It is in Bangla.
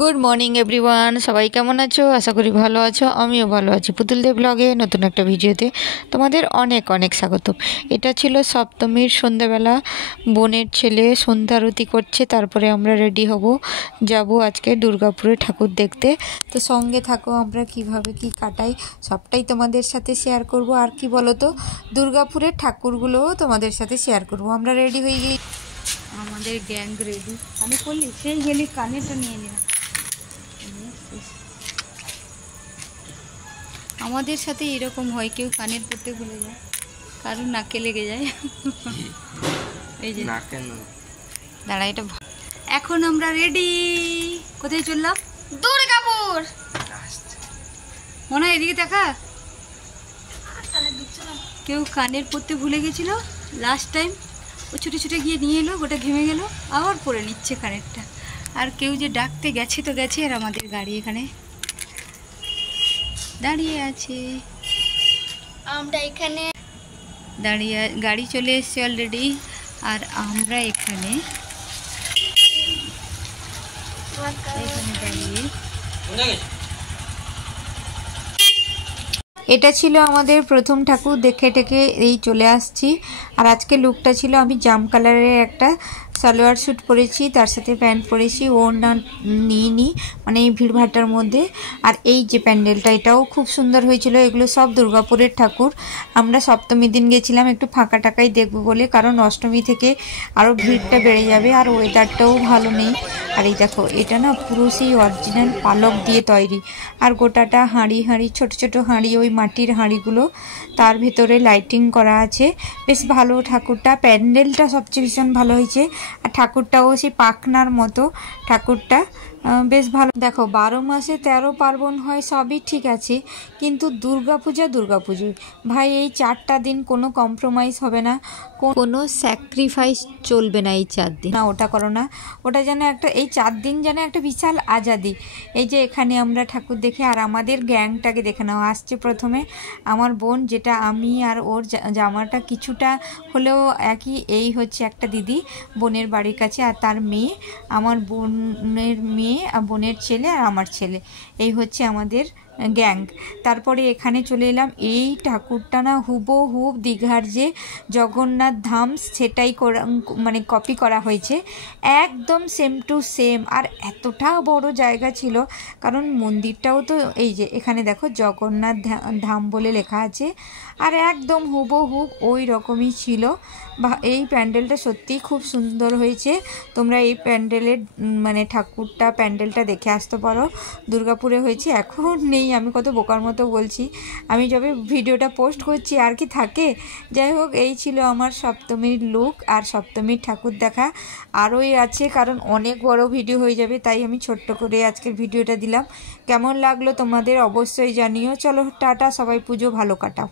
গুড মর্নিং এভরিওয়ান, সবাই কেমন আছো? আশা করি ভালো আছো। আমিও ভালো আছি। পুতুল দে ব্লগে নতুন একটা ভিডিওতে তোমাদের অনেক অনেক স্বাগত। এটা ছিল সপ্তমীর সন্ধ্যাবেলা। বোনের ছেলে সন্ধ্যা আরতি করছে, তারপরে আমরা রেডি হব, যাব আজকে দুর্গাপুরে ঠাকুর দেখতে। তো সঙ্গে থাকো, আমরা কিভাবে কি কাটাই সবটাই তোমাদের সাথে শেয়ার করব। আর কি বলো তো, দুর্গাপুরের ঠাকুরগুলোও তোমাদের সাথে শেয়ার করব। আমরা রেডি হয়ে গেই, আমাদের গ্যাং রেডি। আমি করলি সেই গেলি কানেরটা নিয়ে নিলাম। আমাদের সাথে এরকম হয়, কেউ কানের পড়তে ভুলে যায়, কারণ নাকে লেগে যায়। এই যে দাঁড়া, এটা এখন আমরা রেডি। কোথায় চললাম? দুর্গাপুর। মনে হয় এদিকে দেখা, কেউ কানের পড়তে ভুলে গেছিল লাস্ট টাইম, ও ছুটে ছুটে গিয়ে নিয়ে এলো, গোটা ঘেমে গেল, আবার পরে নিচ্ছে কানেরটা। আর কেউ যে ডাকতে গেছে তো গেছে, আর আমাদের গাড়ি এখানে দাঁড়িয়ে আছে। আমরা এখানে দাঁড়িয়ে, গাড়ি চলে এসছে অলরেডি, আর আমরা এখানে দাঁড়িয়ে। এটা ছিল আমাদের প্রথম ঠাকুর, দেখে টেকে এই চলে আসছি। আর আজকে লুকটা ছিল, আমি জাম কালারের একটা সালোয়ার স্যুট পরেছি, তার সাথে প্যান্ট পরেছি, ওড়না নিইনি, মানে এই ভিড়ভাট্টার মধ্যে। আর এই যে প্যান্ডেলটা, এটাও খুব সুন্দর হয়েছিল। এগুলো সব দুর্গাপুরের ঠাকুর। আমরা সপ্তমীর দিন গেছিলাম একটু ফাঁকা টাকাই দেখবো বলে, কারণ অষ্টমী থেকে আরও ভিড়টা বেড়ে যাবে, আর ওয়েদারটাও ভালো নেই। আর এই দেখো, এটা না পুরো সেই অরিজিনাল পালক দিয়ে তৈরি, আর গোটাটা হাঁড়ি হাঁড়ি, ছোট ছোট হাঁড়ি, ওই মাটির হাঁড়িগুলো, তার ভেতরে লাইটিং করা আছে। বেশ ভালো ঠাকুরটা, প্যান্ডেলটা সবচেয়ে ভীষণ ভালো হয়েছে। আর ঠাকুরটাও সেই পাখনার মতো, ঠাকুরটা বেশ ভালো। দেখো, 12 মাসে 13 পার্বণ হয়, সবই ঠিক আছে, কিন্তু দুর্গাপূজা দুর্গাপুজো ভাই, এই 4টা দিন কোনো কম্প্রোমাইজ হবে না, কোনো স্যাক্রিফাইস চলবে না এই 4 দিন। না, ওটা করো না, ওটা যেন একটা, এই 4 দিন যেন একটা বিশাল আজাদি। এই যে এখানে আমরা ঠাকুর দেখে, আর আমাদের গ্যাংটাকে দেখে নাও। আসছে প্রথমে আমার বোন, যেটা আমি আর ওর জামাটা কিছুটা হলেও একই। এই হচ্ছে একটা দিদি বোনের বাড়ির কাছে, আর তার মেয়ে, আমার বোনের মেয়ে, বোনের ছেলে, আর আমার ছেলে। এই হচ্ছে আমাদের গ্যাং। তারপরে এখানে চলে এলাম। এই ঠাকুরটা না হুবহুব দীঘার যে জগন্নাথ ধাম, সেটাই মানে কপি করা হয়েছে, একদম সেম টু সেম। আর এতটা বড় জায়গা ছিল, কারণ মন্দিরটাও তো এই যে এখানে দেখো জগন্নাথ ধাম বলে লেখা আছে, আর একদম হুবহুব ওই রকমই ছিল। এই প্যান্ডেলটা সত্যিই খুব সুন্দর হয়েছে। তোমরা এই প্যান্ডেলের মানে ঠাকুরটা, প্যান্ডেলটা দেখে আসতে পারো। দুর্গাপুরে হয়েছে, এখন নেই। আমি কত বোকার মতো বলছি, আমি যবে ভিডিওটা পোস্ট করছি আর কি থাকে। যাই হোক, এই ছিল আমার সপ্তমীর লুক আর সপ্তমীর ঠাকুর দেখা। আরোই আছে, কারণ অনেক বড় ভিডিও হয়ে যাবে, তাই আমি ছোট্ট করে আজকের ভিডিওটা দিলাম। কেমন লাগলো তোমাদের অবশ্যই জানিও। চলো টাটা, সবাই পুজো ভালো কাটাও।